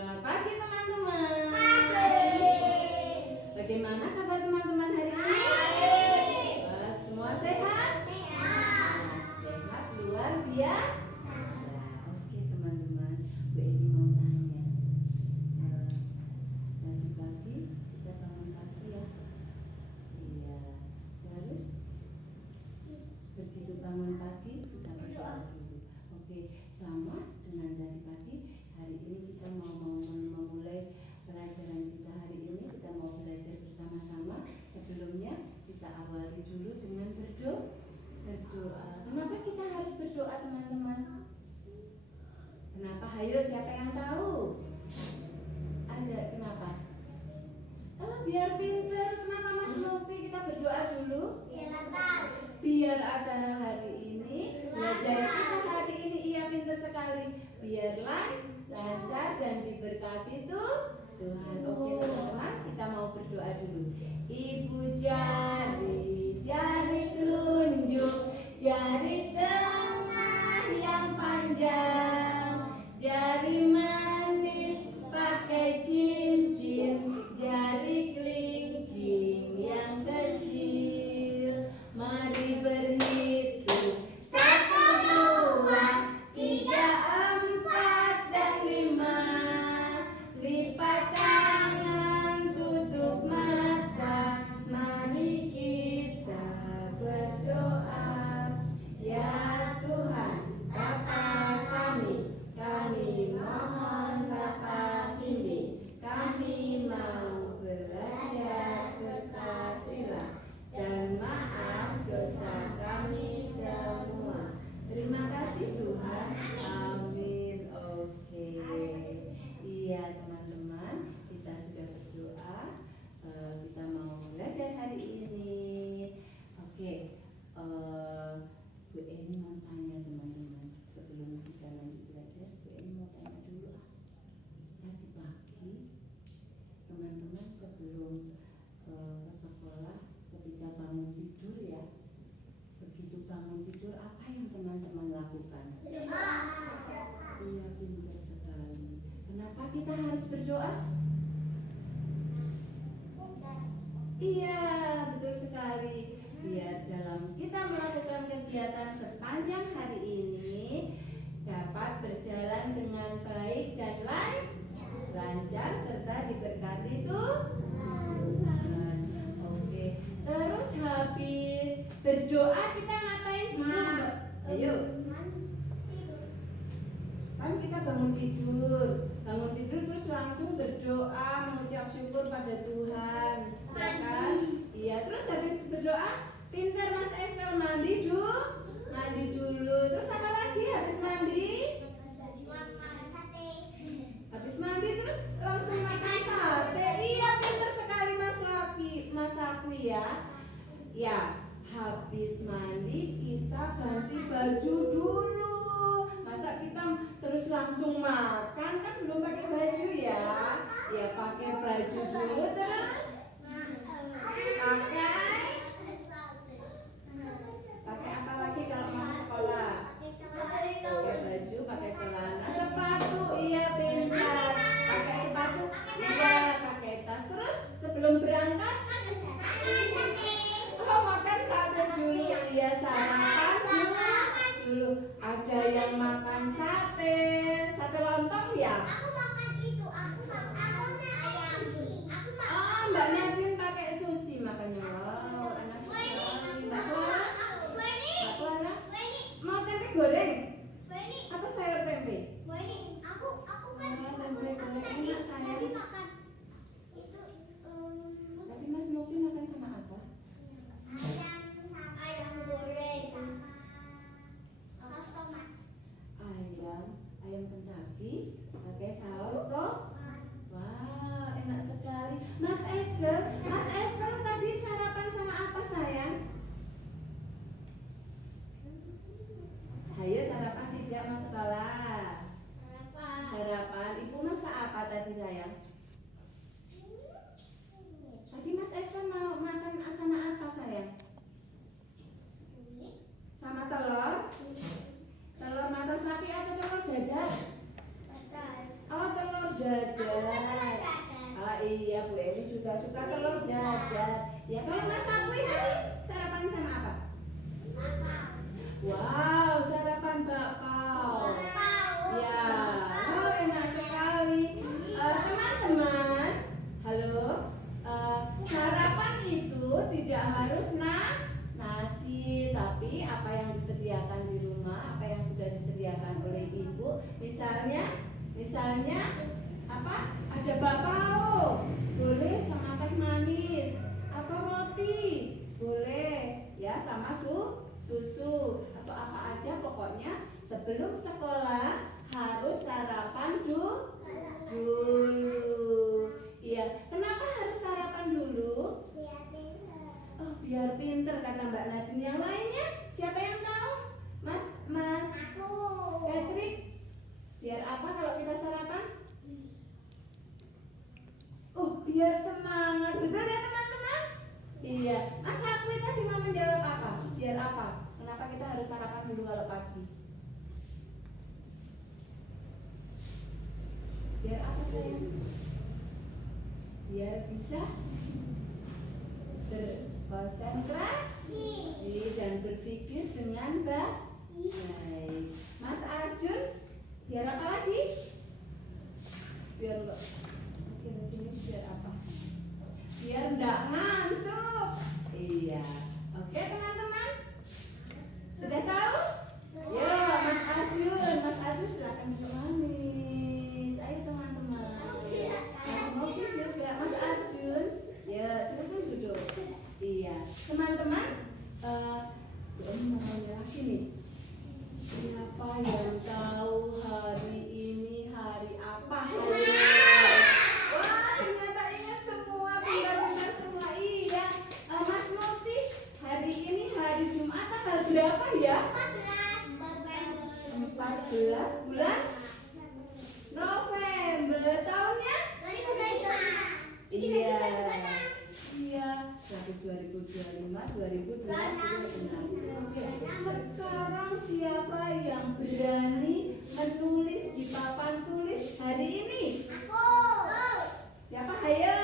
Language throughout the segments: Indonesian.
Selamat pagi teman-teman. Bagaimana kabar teman-teman hari ini? Semua sehat? Sehat luar biasa. Oke teman-teman, Bu Eni mau tanya. Tadi pagi kita bangun pagi ya. Iya. Terus begitu bangun pagi kita berdoa dulu. Oke, sama dengan tadi pagi. Hari ini kita mau memulai pelajaran kita hari ini. Kita mau belajar bersama-sama. Sebelumnya kita awali dulu dengan berdoa. Kenapa kita harus berdoa teman-teman? Kenapa? Hayo, siapa yang tahu? Ada kenapa? Biar pinter. Kenapa Mas Mukti kita berdoa dulu? Biar acara hari ini, belajar kita hari ini, iya pinter sekali. Biar lancar dan diberkati tuh Tuhan. Oke teman-teman, kita mau berdoa dulu. Ibu jari telunjuk, jari tengah yang panjang, jari manis pakai cincin, jari kelingking yang kecil. Mari berhitung 1, 2, 3, 4 dan 5. Lipat tangan, tutup mata. Mari kita berdoa. Ya Tuhan, Bapa kami mohon Bapa bimbing. Kami mau belajar, berkatilah dan maaf dosa kami semua. Terima kasih Tuhan. Amin. Oke. Iya teman-teman, kita sudah berdoa. Kita mau belajar hari ini. Oke. Bu Eni mau tanya teman-teman. Sebelum kita lanjut belajar, Bu Eni mau tanya dulu. Tadi pagi teman-teman sebelum ke sekolah, ketika bangun tidur ya, begitu bangun tidur apa yang teman-teman lakukan? Iya pintar sekali. Kenapa kita harus berdoa? Iya betul sekali. Biar dalam kita melakukan kegiatan sepanjang hari ini dapat berjalan dengan baik dan lancar serta diberkati Tuhan. Oke. Terus habis berdoa kita ngapain dulu? Ayo. Kan kita bangun tidur terus langsung berdoa, mengucap syukur pada Tuhan, ya kan? Iya. Terus habis berdoa, pintar Mas Excel mandi dulu. Terus apa lagi habis mandi? Habis mandi terus langsung makan sate. Iya pintar sekali Mas Sapi ya. Ya, habis mandi kita ganti baju dulu. Masa kita terus langsung makan, kan belum pakai baju ya. Ya pakai baju dulu terus pakai apa lagi kalau mau sekolah? Pakai baju, pakai celana, sepatu. Iya pintar. Pakai sepatu. Iya pakai tas. Terus sebelum berangkat makan sate dulu. Iya sarapan dulu. Ada yang makan sate lontong ya. Mbak Nadine pakai sushi makanya. Wow, enak sekali. Mbak Clara mau tempe goreng atau sayur tempe? Tempe goreng enak sayang. Tadi Mas Mukti makan sama apa? Ayam goreng sama saus tomat. juga suka telur dadar. Ya kalau Mas Sapui tadi sarapan sama apa? Wow, sarapan bakpao. Ya, oh enak sekali. Teman-teman, halo. Sarapan itu tidak harus nasi, tapi apa yang disediakan di rumah, apa yang sudah disediakan oleh ibu. Misalnya apa? Ada bakpao, boleh sama teh manis, atau roti, boleh ya sama susu atau apa aja, pokoknya sebelum sekolah harus sarapan dulu. Iya, kenapa harus sarapan dulu? Oh, biar pinter kata Mbak Nadine. Yang lainnya siapa yang tahu? Mas Patrick, biar apa kalau kita sarapan? Oh, biar semangat. Betul ya teman-teman? Iya. Mas Sapui tadi mau menjawab apa? Biar apa? Kenapa kita harus sarapan dulu kalau pagi? Biar apa sayang? Biar bisa berkonsentrasi dan berpikir dengan baik. Mas Arjun, biar apa lagi? Biar enggak mungkin biar apa? Biar enggak ngantuk. Iya. Oke teman-teman, sudah tahu? Yo, Mas Arjun silakan duduk manis. Ayo teman-teman. Mas Moki juga, Mas Arjun. Ya, silakan duduk. Iya, teman-teman. Mau nanya lagi nih. Siapa yang tahu hari ini hari apa? Wah, ternyata ingat semua, benar-benar semua. Iya, Mas Moki, hari ini hari Jumat tanggal berapa ya? 14 bulan November, tahunnya? Iya. 2025, 2026. Oke. Sekarang siapa yang berani menulis di papan tulis hari ini? Aku. Siapa? Ayo.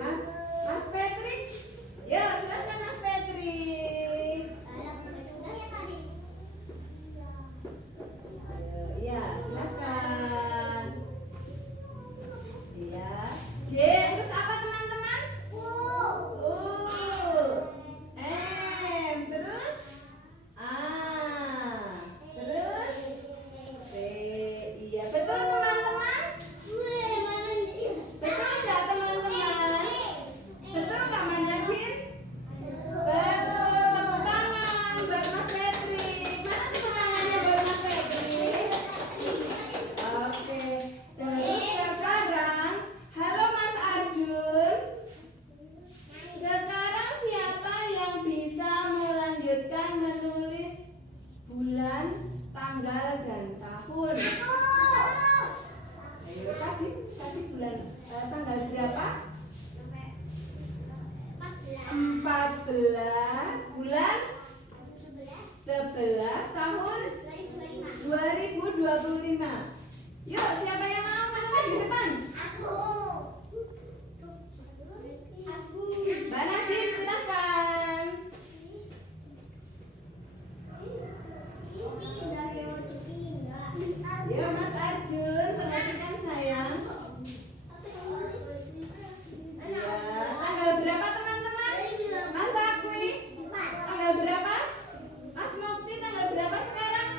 Mas Patrick. Ya, silakan Mas Patrick. Ya, silakan. Iya. J, terus apa teman-teman? M, terus A, terus P. Iya, betul teman-teman? Betul nggak teman-teman? Betul nggak Manajin? Betul, tepuk tangan buat Mas Patrick. Mana tepuk tangannya buat Mas Patrick? Oke, terus sekarang, halo Mas Arjun. Sekarang siapa yang bisa melanjutkan menulis bulan, tanggal, dan tahun? Ayo, tadi bulan tanggal berapa? 14 bulan 11 tahun 2025. Yuk, siapa yang mau menulis di depan? Mbak Nadine, silakan. Ya, Mas Arjun, perhatikan sayang. Ya, tanggal berapa teman-teman? Mas Sapui, tanggal berapa? Mas Mukti, tanggal berapa sekarang?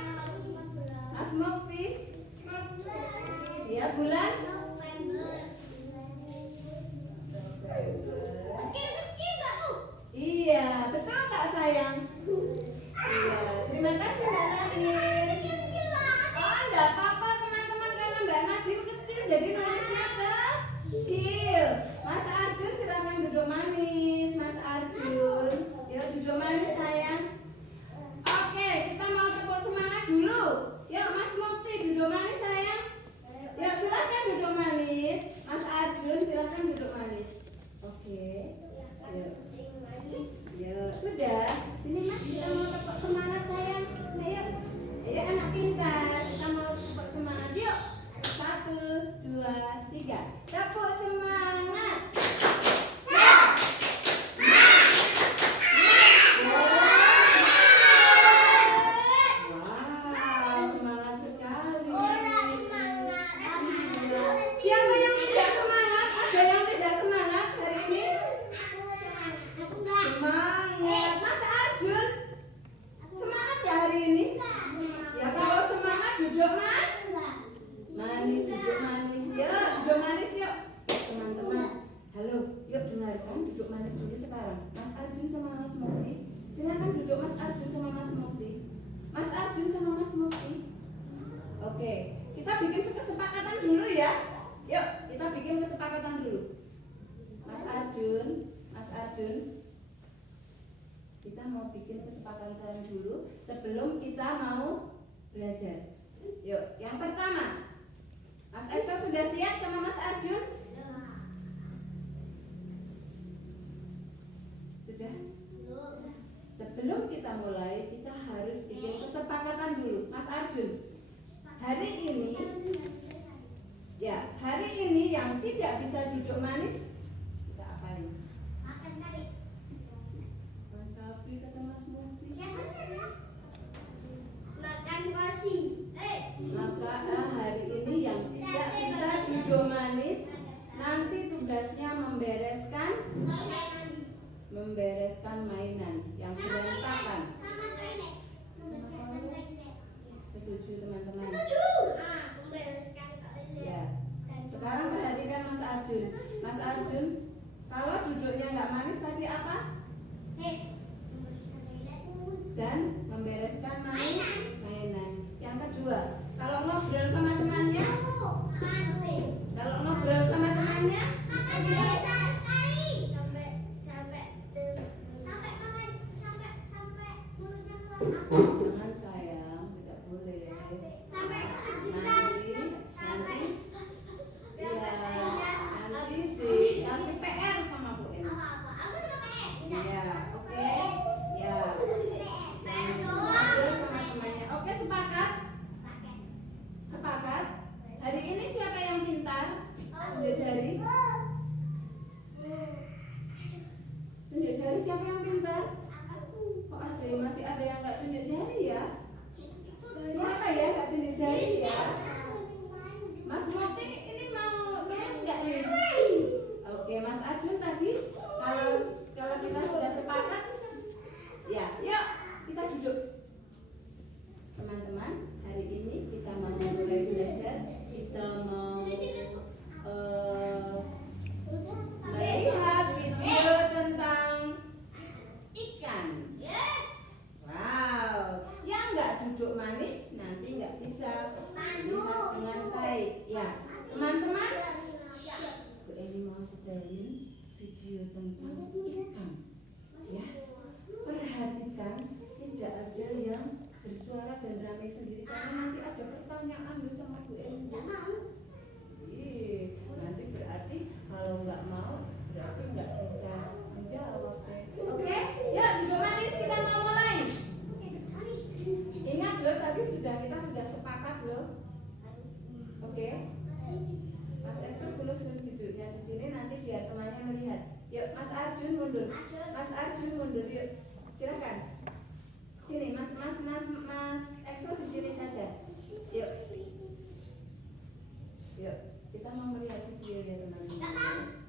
Mas Mukti? Ya, bulan? Iya, betul nggak sayang? Iya, terima kasih Mbak Nadine. Oh, enggak apa-apa teman-teman, karena Mbak Nadine kecil jadi nulisnya kecil. Mas Arjun silakan duduk manis, Mas Arjun. Ya, duduk manis sayang. Oke, kita mau tepuk semangat dulu. Yuk, Mas Mukti duduk manis sayang. Yuk, silakan duduk manis. Mas Arjun silakan duduk manis. Oke. Yuk. Ya, sudah. Sini Mas, kita mau tepuk semangat sayang. Ayo. Ayo anak pintar. Kita mau tepuk semangat. Yuk. 1, 2, 3. Tepuk semangat. silakan duduk manis dulu sekarang. Mas Arjun sama Mas Mukti, silakan duduk Mas Arjun sama Mas Mukti. Mas Arjun sama Mas Mukti. Oke, kita bikin kesepakatan dulu ya. Yuk, kita bikin kesepakatan dulu. Mas Arjun, Mas Arjun, kita mau bikin kesepakatan dulu sebelum kita mau belajar. Yuk, yang pertama, Mas Excel sudah siap sama Mas Arjun? Sudah? Sebelum kita mulai, kita harus bikin kesepakatan dulu. Mas Arjun, hari ini yang tidak bisa duduk manis, kita apain? Makan cabai. Makan cabai kata Mas Mukti. Ya benar, Mas. Makan nasi. Maka hari ini yang tidak bisa duduk manis, nanti tugasnya membereskan mainan yang berantakan. Sama toilet. Membersihkan toilet. Setuju teman-teman? Setuju. Membersihkan toilet. Ya. Sekarang perhatikan Mas Arjun. Mas Arjun, kalau duduknya nggak manis tadi apa? Membersihkan toilet. Dan membereskan mainan. Yang kedua, kalau ngobrol sama temannya, kalau ngobrol sama temannya, jangan sayang, tidak boleh. Nanti kasih PR sama Bu En. Ya, oke. Ya. Ngobrol sama temannya. Oke, sepakat? Sepakat? Hari ini siapa yang pintar? Tunjuk jari. Tunjuk jari siapa yang pintar? Kok ada yang masih ada yang nggak tunjuk jari ya? Siapa ya nggak tunjuk jari ya? Mas Moti ini mau lihat nggak nih? Oke, Mas Arjun tadi kalau kita sudah sepakat, ya, yuk kita duduk. Teman-teman, hari ini kita mau mulai belajar. Kita mau melihat video tentang ikan. Wow, yang nggak duduk manis nanti nggak bisa melihat dengan baik. Ya, teman-teman, Bu Eni mau setelin video tentang ikan. Ya, perhatikan tidak ada yang bersuara dan ramai sendiri karena nanti ada pertanyaan loh sama Bu Eni. Nanti berarti kalau nggak mau berarti nggak bisa menjawab. Oke, yuk duduk manis, kita mau mulai. Ingat loh, tadi kita sudah sepakat loh. Oke, Mas Excel suruh duduknya di sini nanti biar temannya melihat. Yuk, Mas Arjun mundur. Mas Arjun mundur, yuk. Silakan. Sini, Mas Excel di sini saja. Yuk. Yuk, kita mau melihat video ya teman-teman.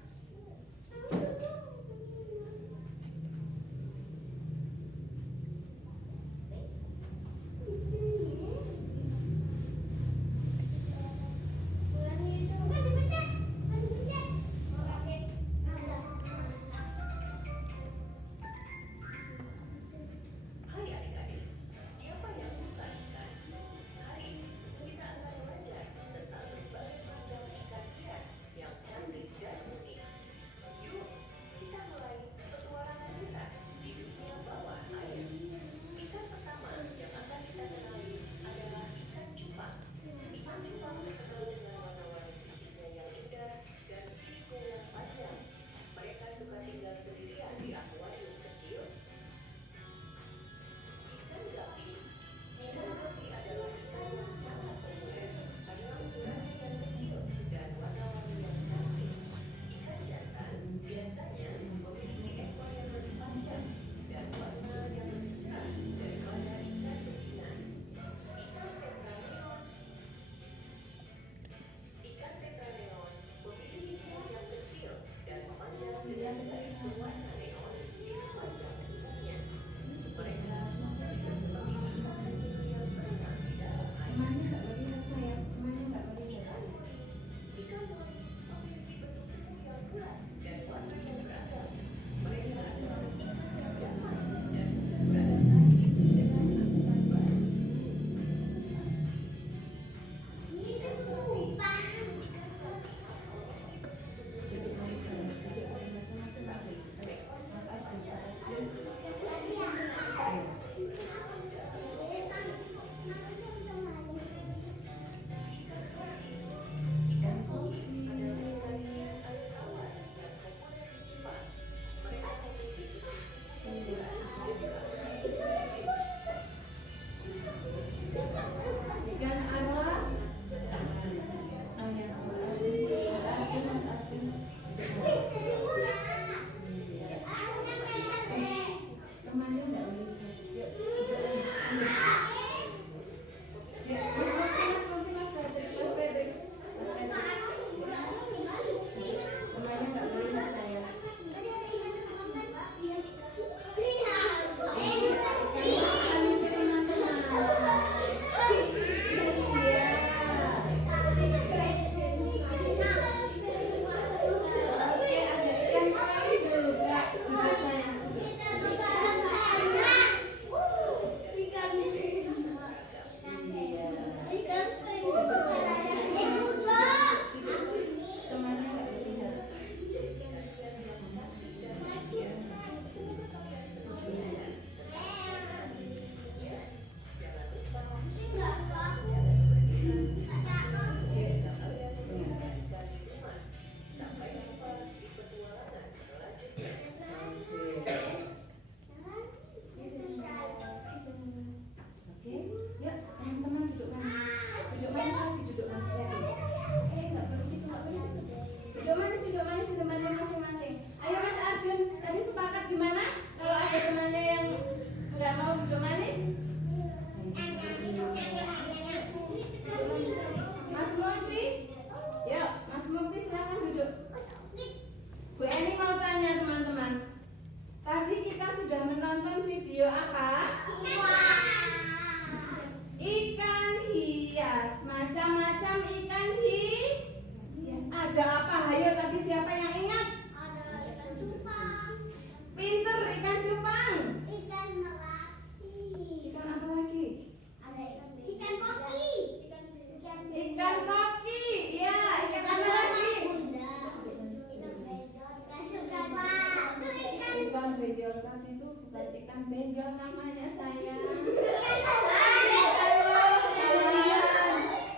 tadi itu bukan ikan benjol namanya sayang.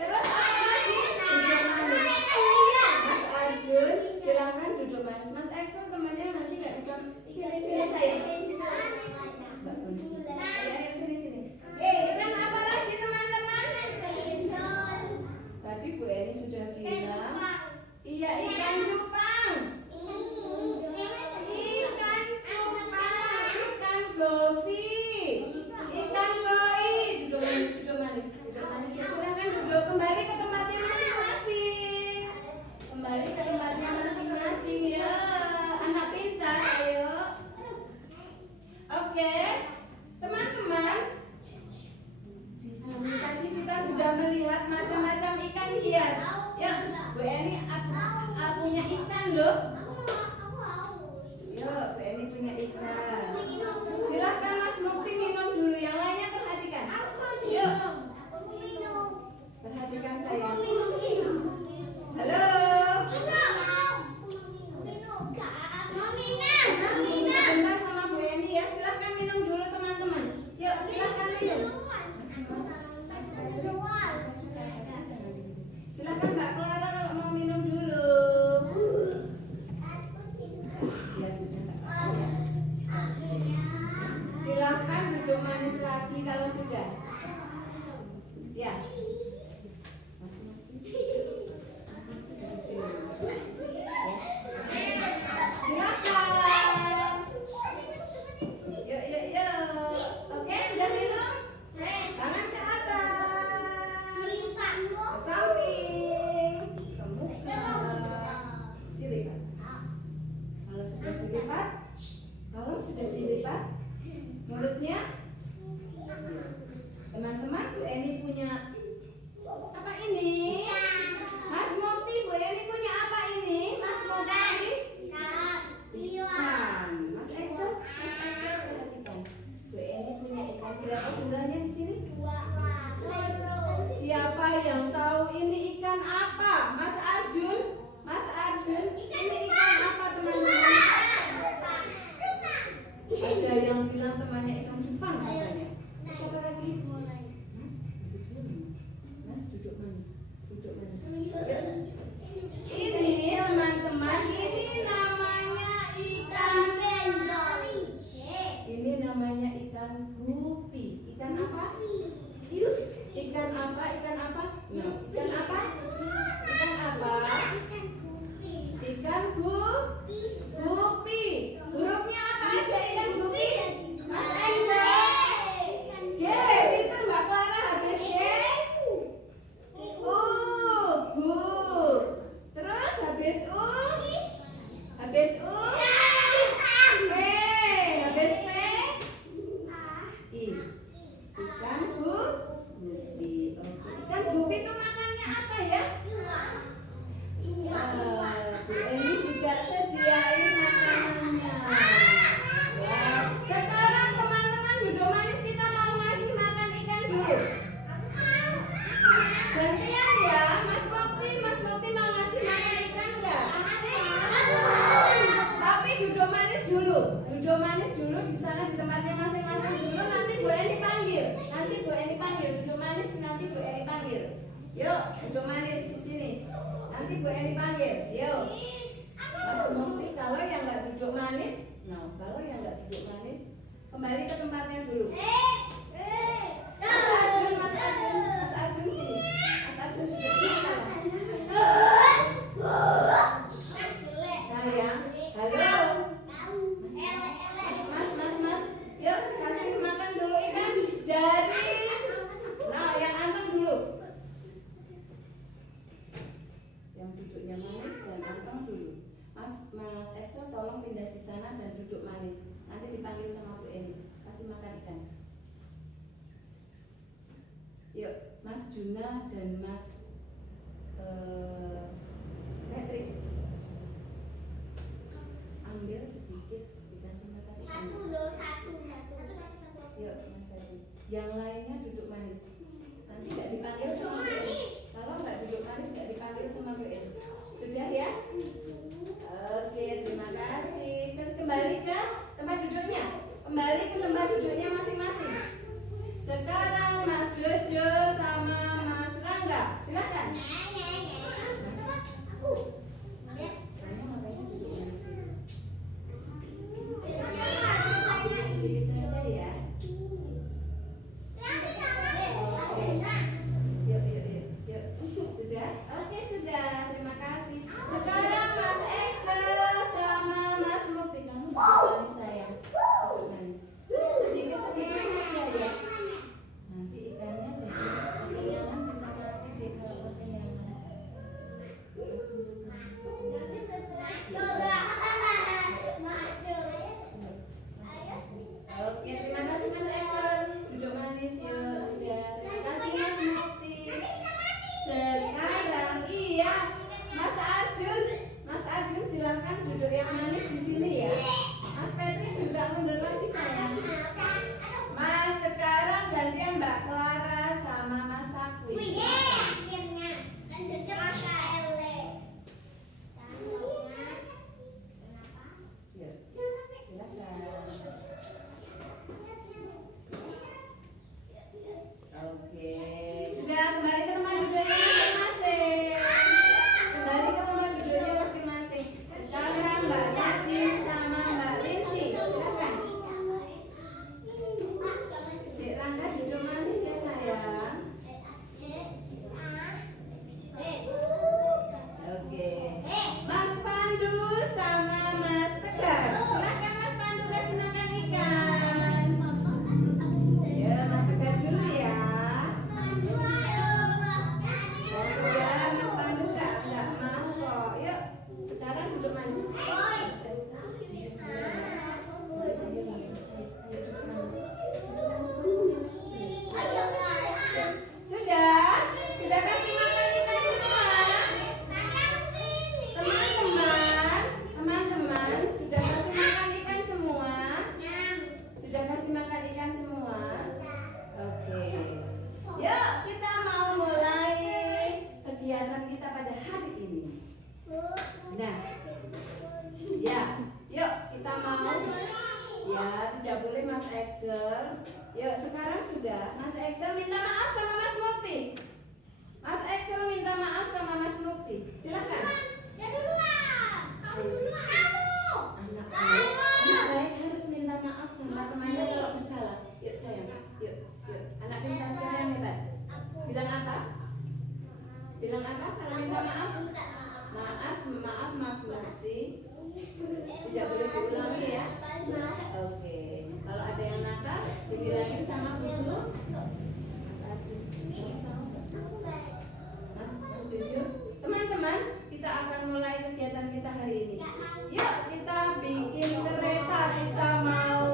Terus apa lagi? Duduk manis. Mas Arjun, silakan duduk manis. Mas Exo temannya nanti nggak bisa. Sini sayang. Mbak Tuni. Ayo sini. Ikan apa lagi teman-teman? Tadi Bu Eni sudah bilang. Iya, ikan cupang. Ikan govi, ikan koi. Duduk manis. Ya, silakan duduk kembali ke tempatnya masing-masing. Ya, anak pintar, ayo. Oke, teman-teman. Di sini tadi kita sudah melihat macam-macam ikan hias. Ya, Bu Eni punya ikan loh. Yuk, Bu Eni punya ikan. Silahkan Mas Mukti minum dulu, yang lainnya perhatikan. Yuk, perhatikan saya. Halo. Sebentar sama Bu Eni ya. Silahkan minum dulu teman-teman. Yuk, silahkan minum. Silahkan Mbak Clara kalau mau minum dulu. Ya sudah Mbak. Silahkan duduk manis lagi kalau sudah. Ya. Silakan. Yuk. Oke, sudah minum? Tangan ke atas. Ke samping. Ke muka. Jilipat. Kalau sudah dilipat, mulutnya. Teman-teman, Bu Eni punya apa ini? Mas Mokti, Bu Eni punya apa ini? Mas Mokti? Ikan. Mas Exo perhatikan. Bu Eni punya ikan berapa jumlahnya di sini? Siapa yang tahu ini ikan apa? Mas Arjun, ini ikan apa teman-teman? Ada yang bilang temannya ikan cupang katanya. Siapa lagi? Mas duduk manis. Ini teman-teman, ini namanya ikan. Ini namanya ikan gupi. Ikan apa? Ikan apa? Ikan apa? Ikan gupi. Hurufnya apa aja ikan gupi? Mas Enzo. G, pintar Mbak Clara, habis G. Gu. Terus habis U. P. Habis P. I. Ikan gupi. Ikan gupi itu makannya apa ya? Bu Eni juga sediain makanannya. Ya. Sekarang teman-teman duduk manis, kita mau ngasih makan ikan dulu. Gantian ya, Mas Mokti mau ngasih makan ikan enggak? Tapi duduk manis dulu di sana di tempatnya masing-masing dulu. Nanti Bu Eni panggil. Duduk manis, nanti Bu Eni panggil. Yuk, duduk manis di sini. Nanti Bu Eni panggil. Yuk. Mas Mukti kalau yang nggak duduk manis, kembali ke tempatnya dulu. Mas Arjun sini. Mas Arjun duduk sini. Sayang, halo. Mas. Yuk, kasih makan dulu ikan dari. Nah, yang anteng dulu. Yang duduknya manis dan anteng dulu. Mas Exo tolong pindah di sana dan duduk manis. Nanti dipanggil sama Bu Eni. Kasih makan ikan. Yuk, Mas Juna dan Mas Patrick. Ambil sedikit, dikasih makan ikan. Yuk, Mas Patrick. Yang lainnya duduk manis. Nanti nggak dipanggil sama Bu Eni. Kalau nggak duduk manis nggak dipanggil sama Bu Eni. Sudah ya? Oke, terima kasih. Kembali ke tempat duduknya. Excel. Yuk sekarang sudah. Mas Excel minta maaf sama Mas Mukti. Mas Excel minta maaf sama Mas Mukti. Silakan. Anak baik harus minta maaf sama temannya kalau bersalah. Yuk sayang. Yuk. Anak pintar siapa yang hebat? Bilang apa? Bilang apa kalau minta maaf? Maaf Mas Mukti. Tidak boleh diulangi ya. Oke. Kalau ada yang nakal, dibilangin sama guru. Mas Arjun. Mas Jujur. Teman-teman, kita akan mulai kegiatan kita hari ini. Yuk kita bikin kereta. Kita mau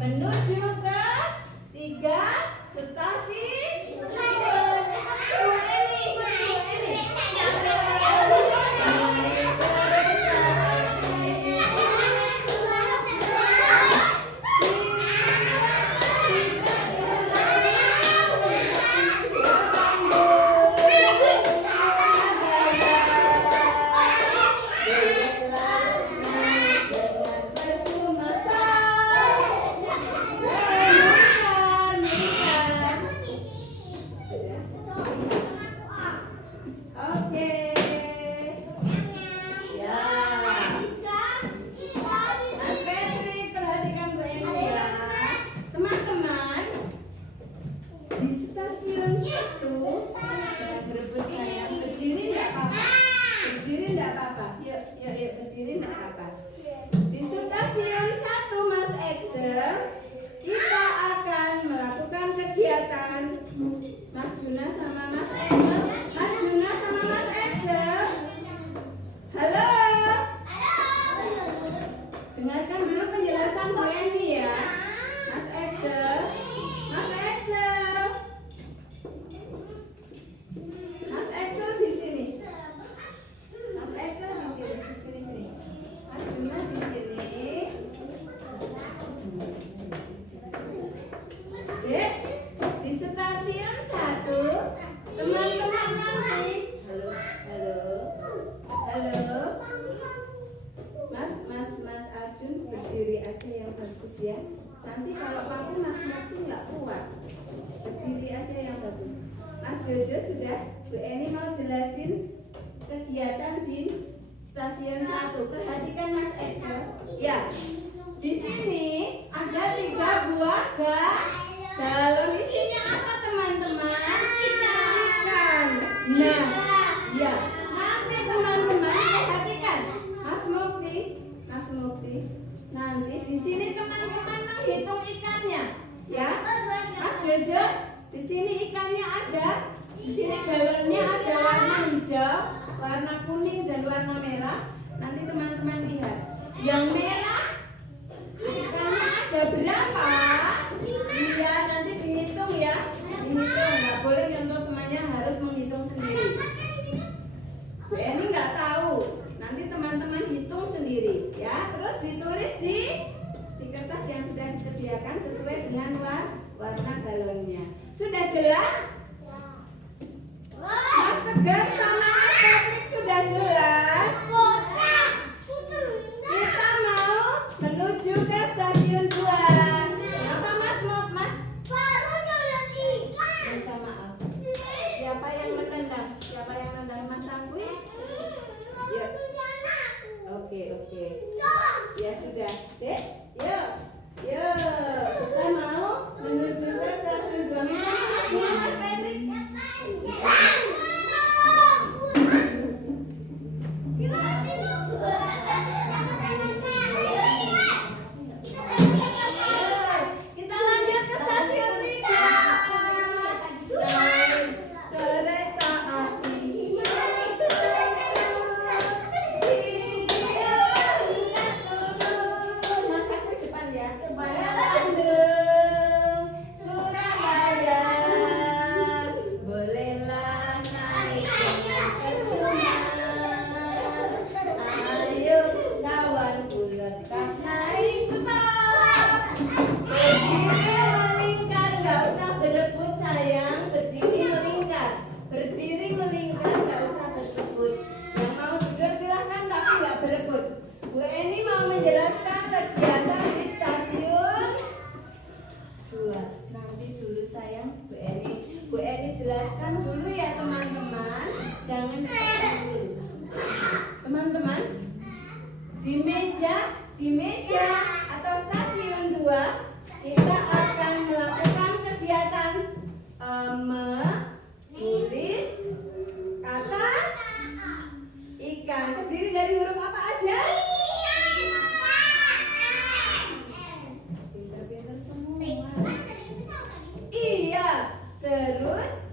menuju ke 3 stasiun. Di stasiun 1 Mas Excel, kita akan melakukan kegiatan. Mas Juna sama Mas Excel. Mas Juna sama Mas Excel. Halo. Dengarkan dulu penjelasan Bu Eni ya. Mas Excel. Mas Excel. Mas Excel di sini. Mas Excel di sini. Mas Juna di sini. Dek, di stasiun 1 teman-teman nanti. Halo. Mas Arjun berdiri aja yang bagus ya. Nanti kalau kamu Mas Mati nggak kuat. Berdiri aja yang bagus. Mas Jojo sudah. Bu Eni mau jelasin kegiatan di stasiun 1. Perhatikan Mas Excel. Ya. Di sini ada 3 buah galon. Isinya apa teman-teman? Ikan. Nah, ya. Nanti teman-teman perhatikan. Mas Mukti. Nanti di sini teman-teman menghitung ikannya. Ya. Mas Jojo, di sini ikannya ada. Di sini galonnya ada warna hijau, warna kuning dan warna merah. Nanti teman-teman lihat. Yang merah ikannya ada berapa? Iya, nanti dihitung ya. Dihitung, nggak boleh nyontoh temannya, harus menghitung sendiri. Bu Eni nggak tahu. Nanti teman-teman hitung sendiri ya. Terus ditulis di kertas yang sudah disediakan sesuai dengan warna galonnya. Sudah jelas? Mas Tegar sama Mas Patrick sudah jelas? Kita mau menuju ke stasiun 2. Kenapa Mas? Minta maaf. Siapa yang menendang? Mas Angkui? Yuk. Oke. Ya sudah. Dek, yuk. Kita mau menuju ke stasiun 2. Mas Patrick. Kita lanjut ke stasiun 3. Naik kereta api. Mas aku depan ya. Bandung, Surabaya. Bolehlah naik ke ayo kawanku lekas naik stop. Berdiri melingkar, gak usah berebut sayang. Berdiri melingkar, gak usah berebut. Yang mau duduk silahkan tapi gak berebut. Bu Eni mau menjelaskan kegiatan di stasiun 2. Di meja atau stasiun 2 kita akan melakukan kegiatan menulis kata ikan. Terdiri dari huruf apa aja? Pintar-pintar semua. Iya. Terus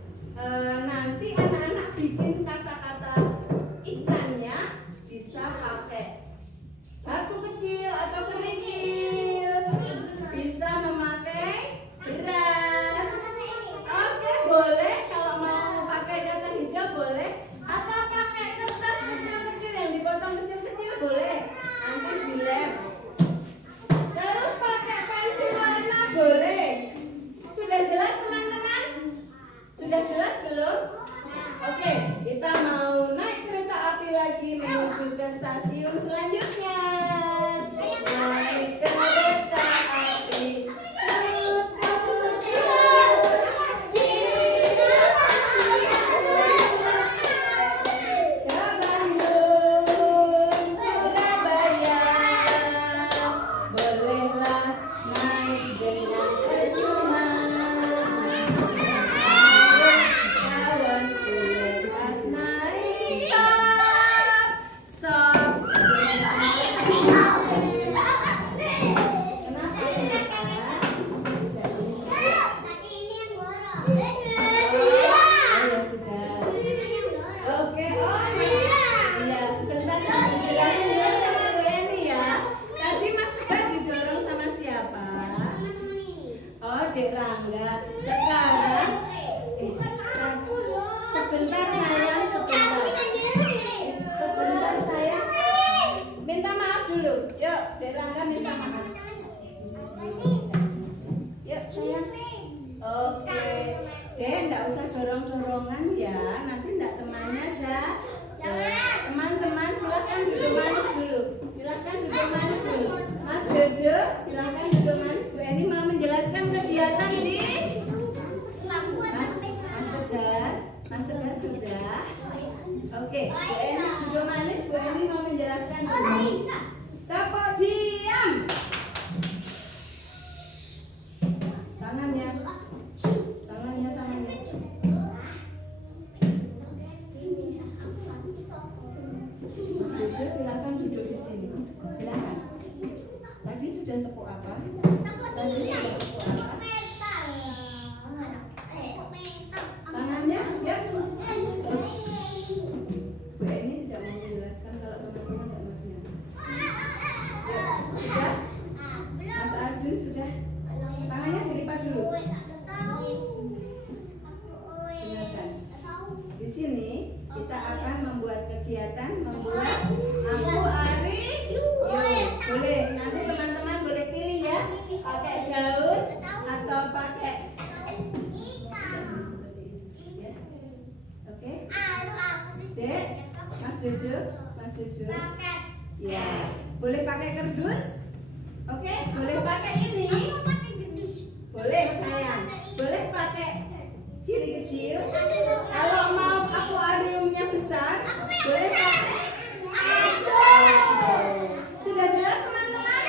nanti anak-anak bikin kata-kata ikannya bisa pakai batu kecil atau kerikil, bisa memakai beras. Oke, boleh. Kalau mau pakai kacang hijau boleh, atau pakai kertas kecil-kecil yang dipotong kecil-kecil boleh. Nanti dilem. Terus pakai pensil warna boleh. Sudah jelas teman-teman? Sudah jelas belum? Oke, kita mau naik kereta api lagi menuju ke stasiun selanjutnya. Naik kereta api. Ke Bandung, Surabaya. Bolehlah naik dengan percuma. Kawanku lepas naik. Stop. Dek Rangga, sekarang sebentar sayang, sebentar sayang, minta maaf dulu. Yuk, Dek Rangga minta maaf. Yuk sayang. Oke, Dek, enggak usah dorong-dorongan ya, nanti enggak temannya aja. Teman-teman silakan duduk manis dulu. Silakan duduk manis dulu. Mas Jojo, silakan duduk manis. Bu Eni mau menjelaskan kegiatan di Mas Tegar sudah. Oke, Bu Eni duduk manis. Bu Eni mau menjelaskan dulu. Stop, diam. Tangannya. Mas Jojo silakan duduk di sini. Silakan. Tadi sudah tepuk apa? Tangannya, ya. Bu Eni tidak mau menjelaskan kalau teman-teman tidak mau. Sudah? Mas Arjun sudah? Tangannya dilipat dulu. Dengarkan. Di sini kita akan membuat kegiatan membuat aku Ari. Boleh. Nanti teman-teman boleh pilih ya, pakai daun atau pakai ya. Oke. Dek, Mas Jojo. Ya, boleh pakai kardus. Oke, boleh pakai ini. Boleh sayang. Boleh pakai ciri kecil. Kalau mau akuariumnya besar, boleh pakai. Sudah jelas teman-teman?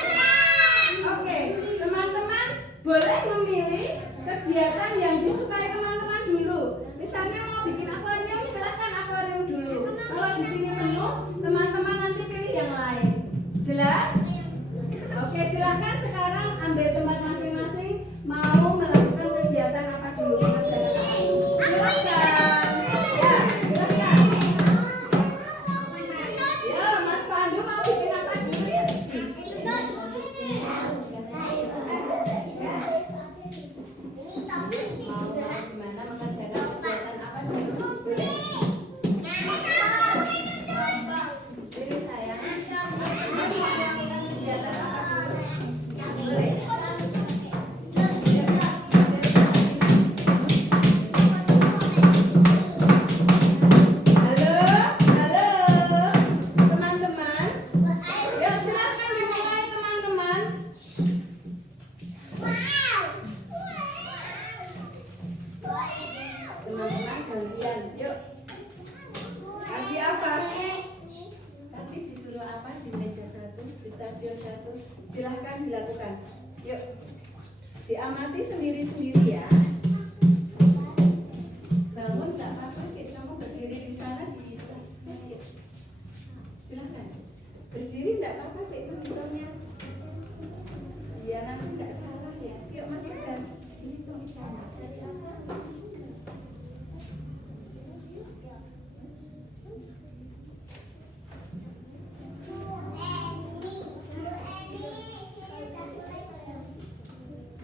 Oke, teman-teman boleh memilih kegiatan yang disukai teman-teman dulu. Misalnya mau bikin akuarium, silakan akuarium dulu. Kalau di sini penuh, teman-teman nanti pilih yang lain. Jelas? Oke, silakan sekarang ambil tempat masing-masing. Mau melakukan kegiatan apa dulu? Silakan. Ya, silakan. Ya, Mas Pandu mau bikin apa dulu ya? Mau gimana mengerjakan kegiatan apa dulu? Boleh? Pilih sayang. Mau melakukan kegiatan apa dulu? Boleh? stasiun 1. Silahkan dilakukan. Yuk, diamati sendiri-sendiri ya. Bangun nggak apa-apa, kamu berdiri di sana di. Yuk, silahkan. Berdiri nggak apa-apa, Dek, monitornya. Iya, nanti nggak salah ya. Yuk, Mas Tegar. Ini tuh.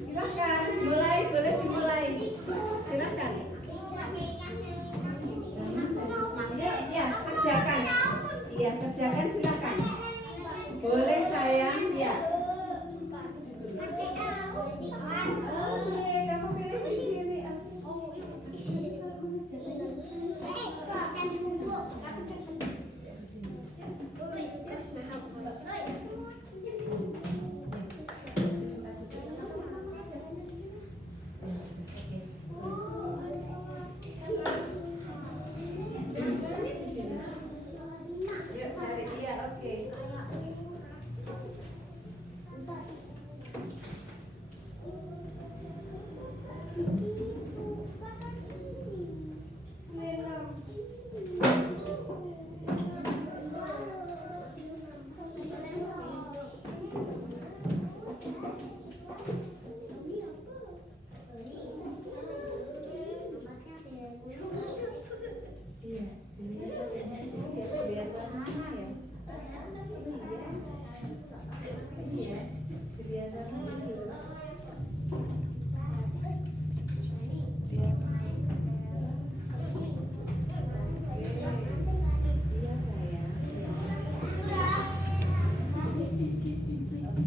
Silahkan, mulai, boleh dimulai. Silahkan. Ya, kerjakan. Iya, kerjakan silahkan. Boleh sayang, ya. Oke, kamu pilih di sini. Yuk, cari iya, oke.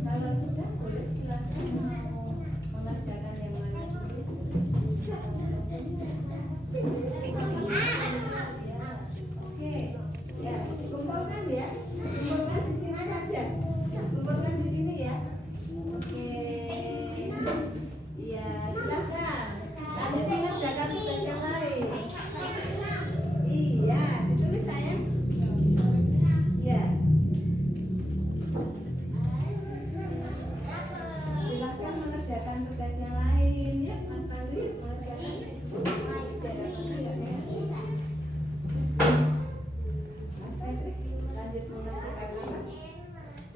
Kalau sudah boleh silakan mengerjakan yang mana dulu. Oke, ya kumpulkan ya, kumpulkan di sini saja, kumpulkan di sini ya. Oke, ya silakan. Lanjut mengerjakan tugas yang lain. Iya, ditulis sayang. Ya. Silakan mengerjakan tugas yang lain ya, Mas Fadli mengerjakan. Mas Fadli lanjut mengerjakan apa?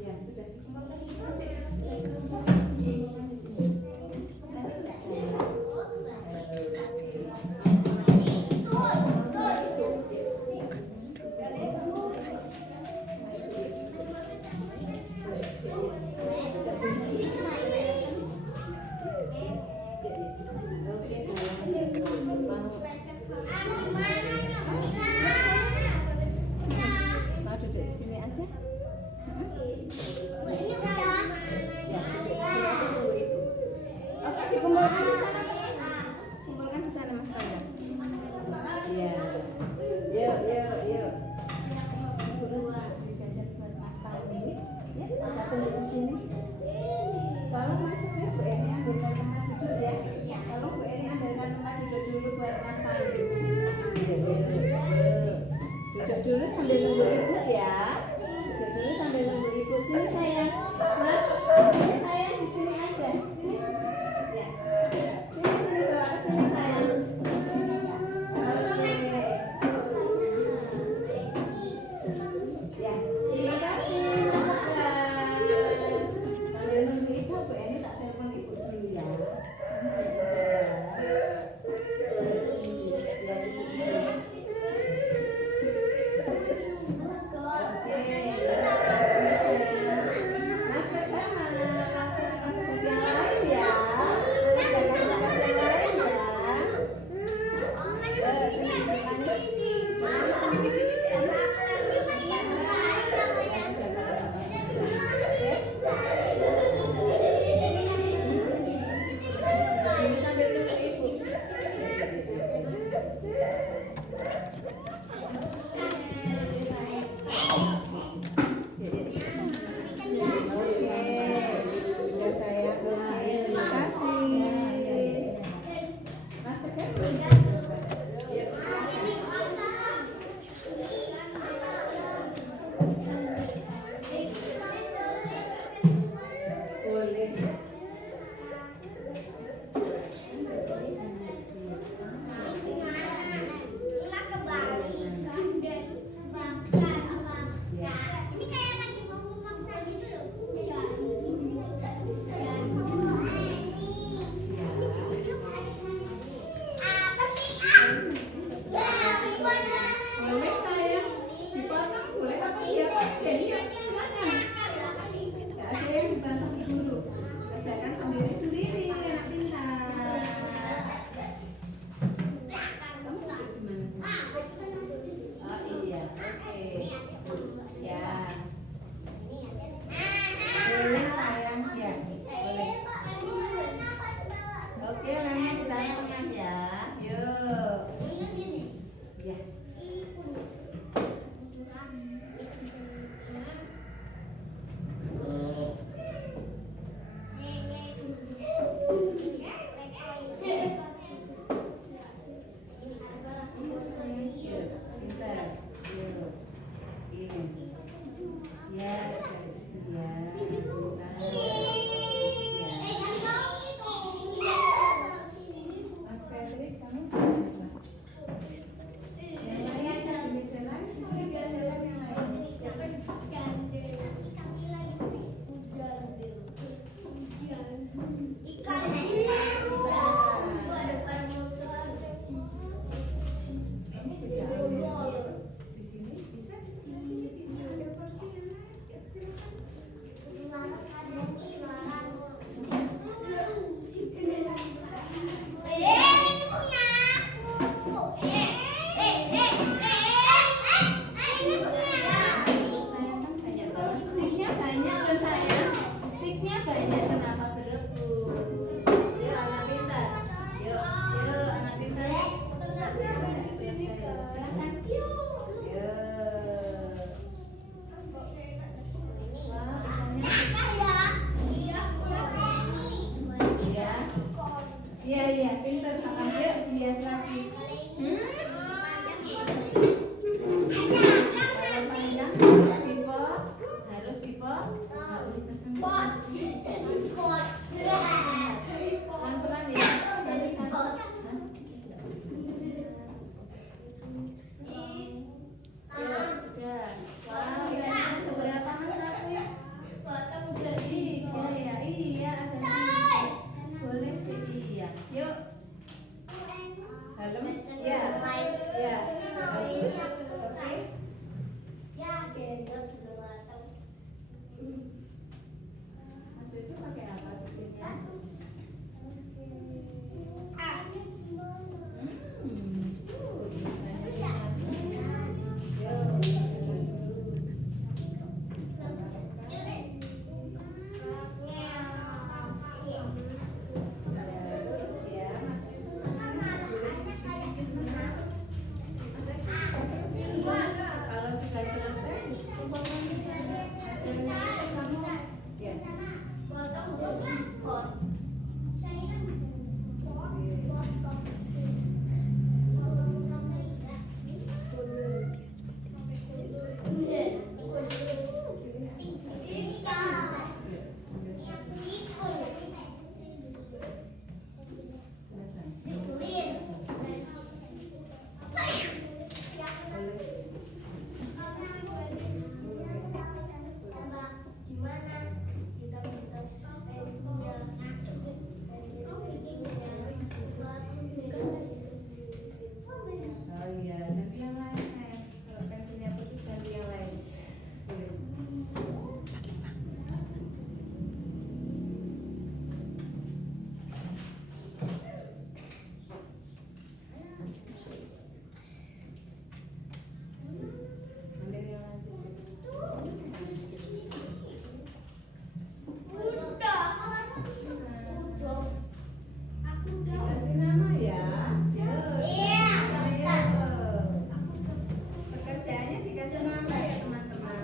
Ya sudah dikumpulkan di sini. Sudah selesai. Dikumpulkan di sini. Nanti enggak saya. Mau duduk di sini aja? Ya, duduk di sini aja tunggu ibu. Oke, dikumpulkan di sana. Kumpulkan di sana Mas Rangga. Ya, yuk. Dijajar buat Mas Fadli. Ya, kita tunggu di sini. Tolong masuk ya, Bu Eni ambilkan tempat duduk ya. Tolong Bu Eni ambilkan tempat duduk dulu buat Mas Fadli. Duduk dulu sambil nunggu ibu ya. Duduk dulu sambil nunggu ibu. Sini sayang, Mas. Sini sayang, di sini aja. Sini. Ya. Sini bawa ke sini sayang. Oke. Ya, terima kasih Mas Tegar. Sambil nunggu ibu, Bu Eni tak telepon ibu dulu ya. Oke. Pelan-pelan ya. Satu-satu. Ya, sudah. Wah, ini berapa mas aku ya? 3 ya. Iya, ada 3. Boleh deh, iya. Yuk. Dalam. Ya. Ya. Bagus. Oke. Mas Cucu pakai apa bikinnya? Kalau sudah selesai, kumpulkan di sana. Hasilnya itu kamu ya. Oh iya, nanti yang lain saya. Kalau pensilnya putus ganti yang lain. Ambil yang lanjut. Kasih nama ya. Pekerjaannya dikasih nama ya teman-teman.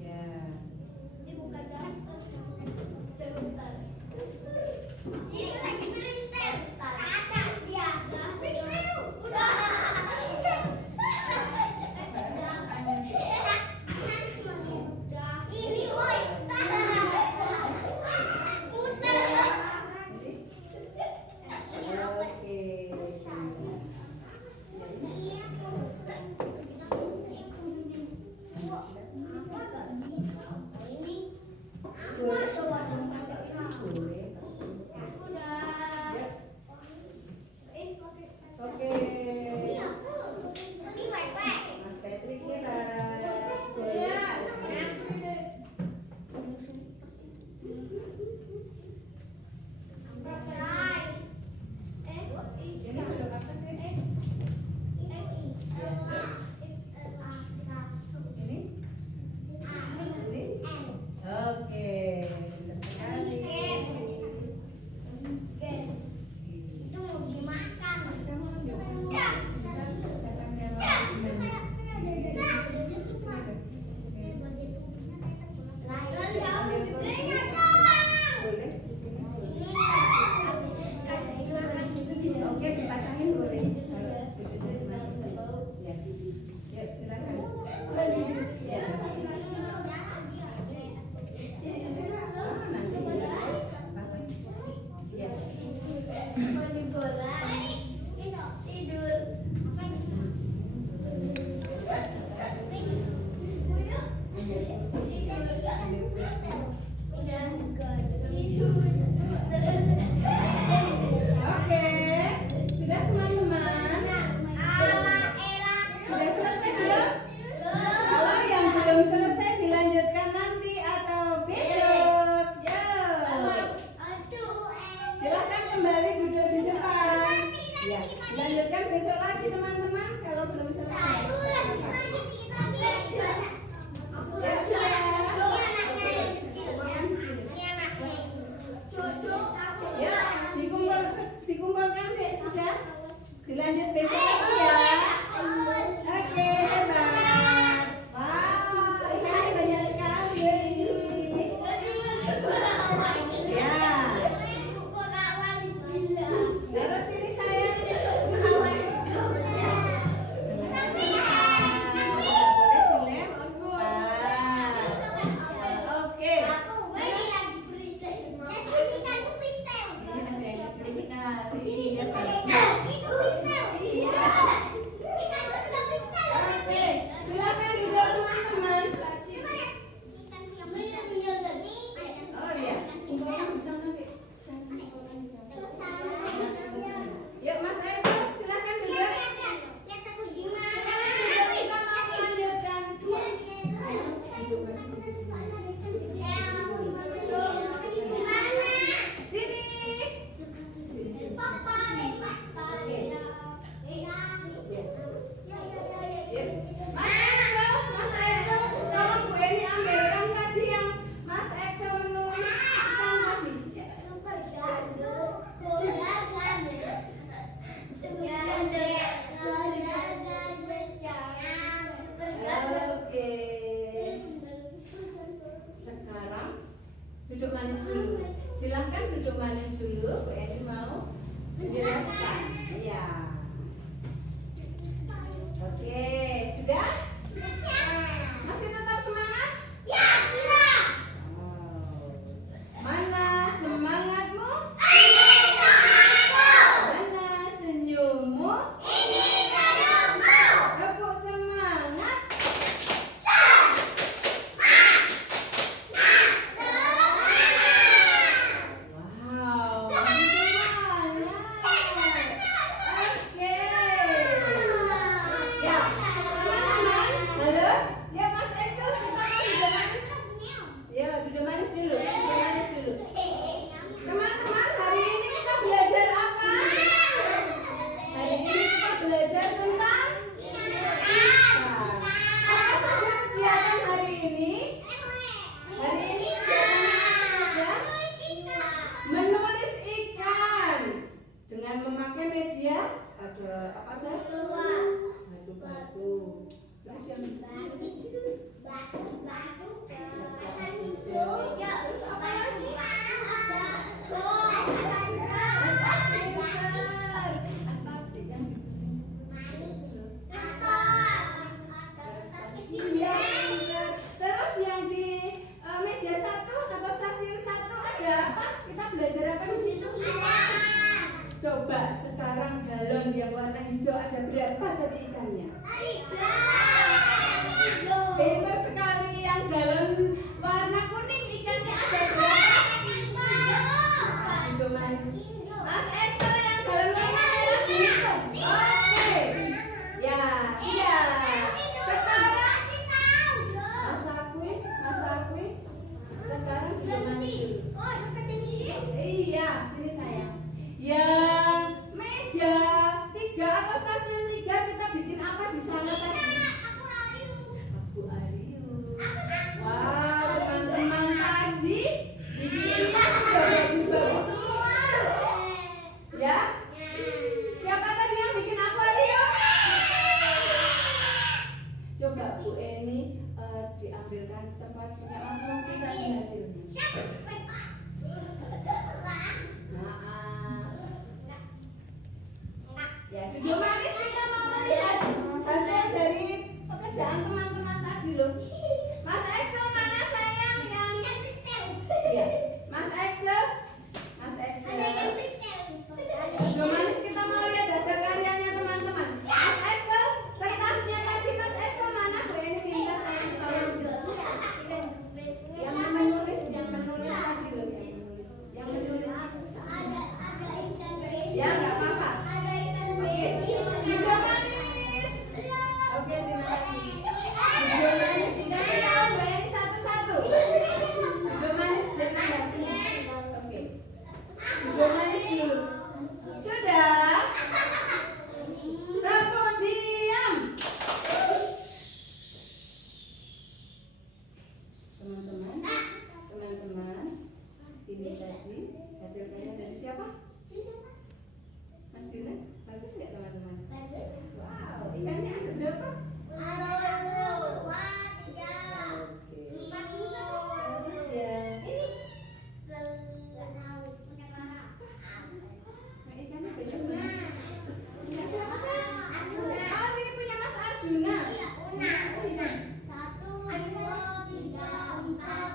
Ya. Oke. Boleh coba dong pakai ini boleh. Ya. Oke. Mas Patrick kira. Ini untuk apa sih? Ini? Ini? Oke. Pintar sekali. Kamu ambil siapkan yang lain. Boleh di sini. Oke, dipasangin boleh. Ya. Ya, silakan. Ya. Oh, nanti jelas. Ya. Oke, sudah teman-teman. Sudah selesai belum? Kalau yang belum selesai dilanjutkan nanti atau besok. Ya. Silahkan kembali duduk di depan. Ya, dilanjutkan besok lagi teman-teman kalau belum selesai. Ya, sudah. Pokoknya di sini. Duduk manis. Sini. Sini. Papa, Oke. Ya. Ya. Mas Excel, tolong Bu Eni ambilkan tadi yang Mas Excel menuliskan tadi. Ya. Oke. Sekarang duduk manis dulu. Silahkan duduk manis dulu. Bu Eni mau menjelaskan. Ya. Oke, sudah? Masih tetap semangat? Wow. Mana semangatmu? Mana senyummu? Tepuk semangat. Wow, masih semangat. Oke. Ya, teman-teman, halo. Ya, Mas Excel, kita mau duduk manis. Ya, duduk manis dulu. Duduk manis dulu. Teman-teman, hari ini kita belajar apa? Hari ini kita belajar tentang ikan. Apa saja kegiatan hari ini? Hari ini kegiatannya apa saja? Menulis ikan dengan memakai media. Ada apa saja? Batu-batu. Terus yang terus apa lagi? Iya, benar. Terus yang di meja 1 atau stasiun 1 ada apa? Kita belajar apa di situ? Coba sekarang galon yang warna hijau ada berapa tadi ikannya? Pintar sekali. Yang galon warna kuning ikannya ada berapa? Hijau manis. Mas Excel yang galon warna merah dihitung. Oke. Ya, iya. Sekarang Mas Akui. Sekarang hijau manis dulu. Iya, sini sayang. Yang meja 3 atau stasiun 3 kita bikin apa di sana tadi? Abu Aryu. Wow, teman-teman tadi bikinnya sudah bagus-bagus semua. Ya? Siapa tadi yang bikin Abu Aryu? Coba Bu Eni diambilkan tempat punya Mas Mufti tadi hasilnya. Ya, duduk manis kita mau melihat hasil dari pekerjaan teman-teman tadi loh. Mas Excel mana sayang yang? Iya, Mas Excel. Duduk manis kita mau lihat hasil karyanya teman-teman. Mas Excel, kertasnya tadi Mas Excel mana? Bu Eni minta sayang tolong. Yang menulis tadi loh, yang menulis. Ya, nggak apa-apa. Duduk manis. Oke, terima kasih. Duduk manis, kita tahu Bu Eni satu-satu. Duduk manis dan hasilnya. Oke. Duduk manis dulu. Sudah. Tepuk diam. Teman-teman, ini tadi hasil karya dari siapa? Mas Dina, bagus nggak teman-teman? Wow, ikannya ada berapa? Oke. Terus yang ini, ikannya banyak banget. Punya siapa sih? Oh, ini punya Mas Arjuna. Satu, dua, tiga, empat.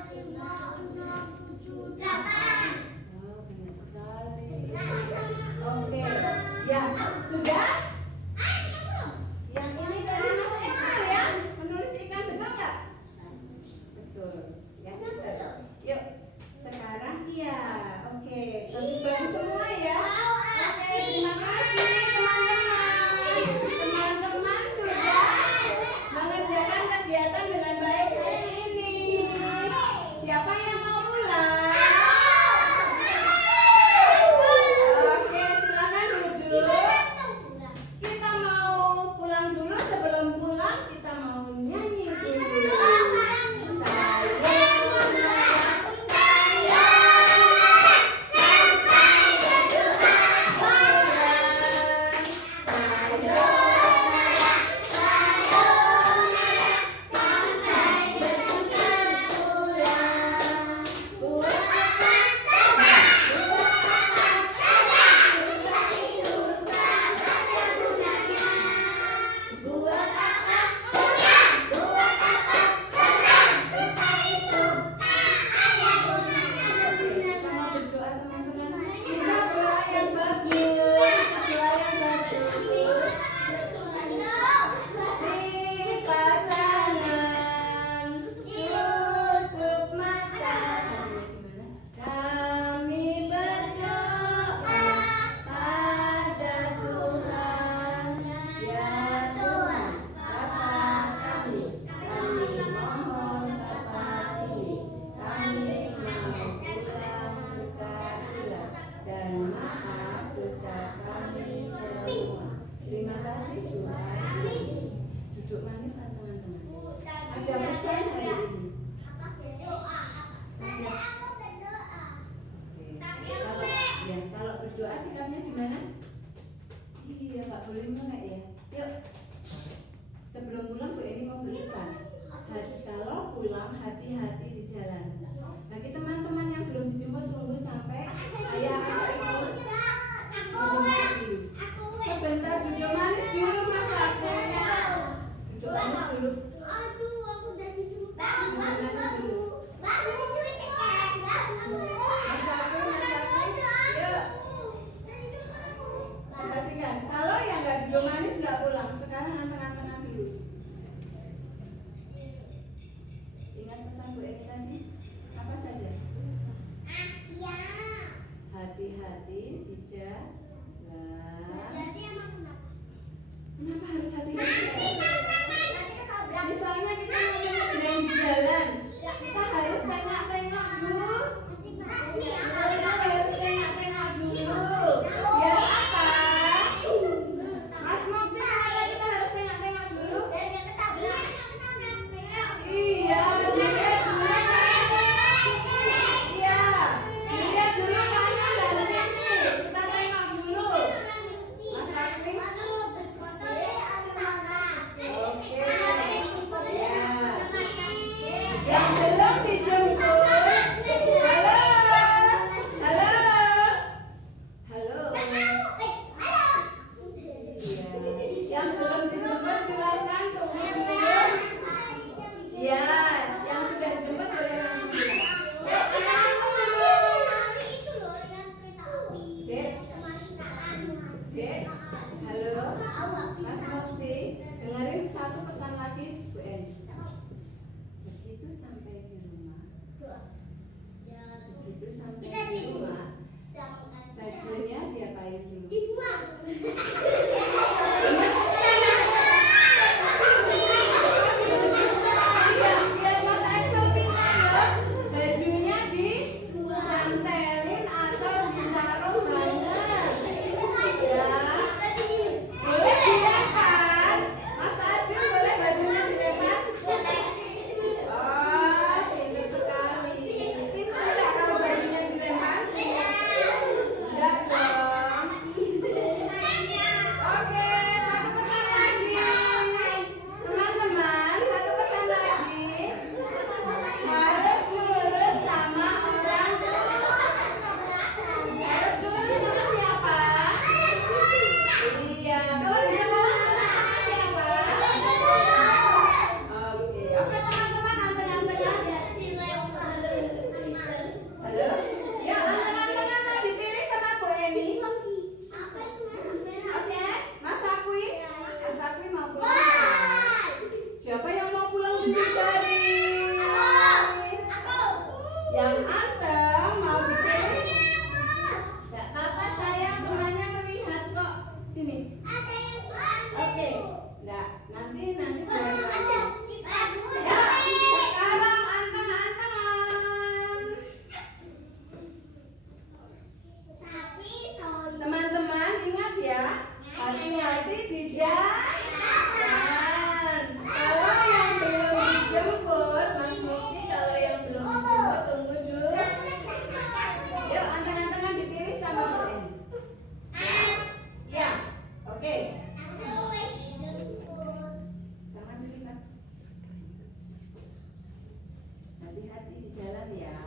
jalan ya.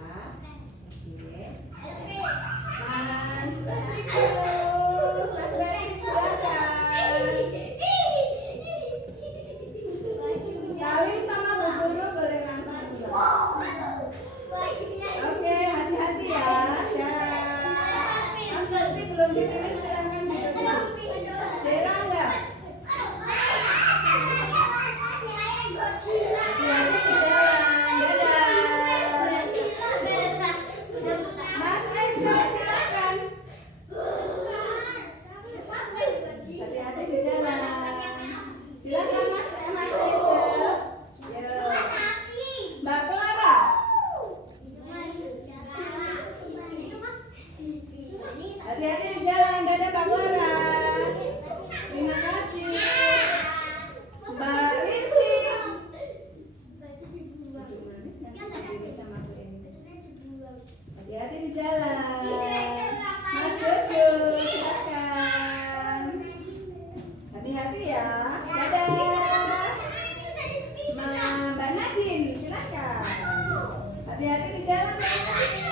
Oke. Oke. Mas Batriku, Mas Batriku silakan. Salim sama Bu Guru boleh langsung pulang. Oke, hati-hati ya. Mas Batriku belum dipilih, silakan duduk dulu. Jera enggak? Hati-hati di jalan. Dadah. Mas Excel silakan. Hati-hati di jalan. Silakan Mas Excel. Yo. Mbak Clara. Hati-hati di jalan. Dadah Mbak Clara. Terima kasih. Mbak Rinsi. Duduk manis nanti berdiri sama aku ini. Hati-hati di jalan. Mas Jojo, silakan. Hati-hati ya. Dadah. Mbak Nadine, silakan. Hati-hati di jalan. Mbak Nadine.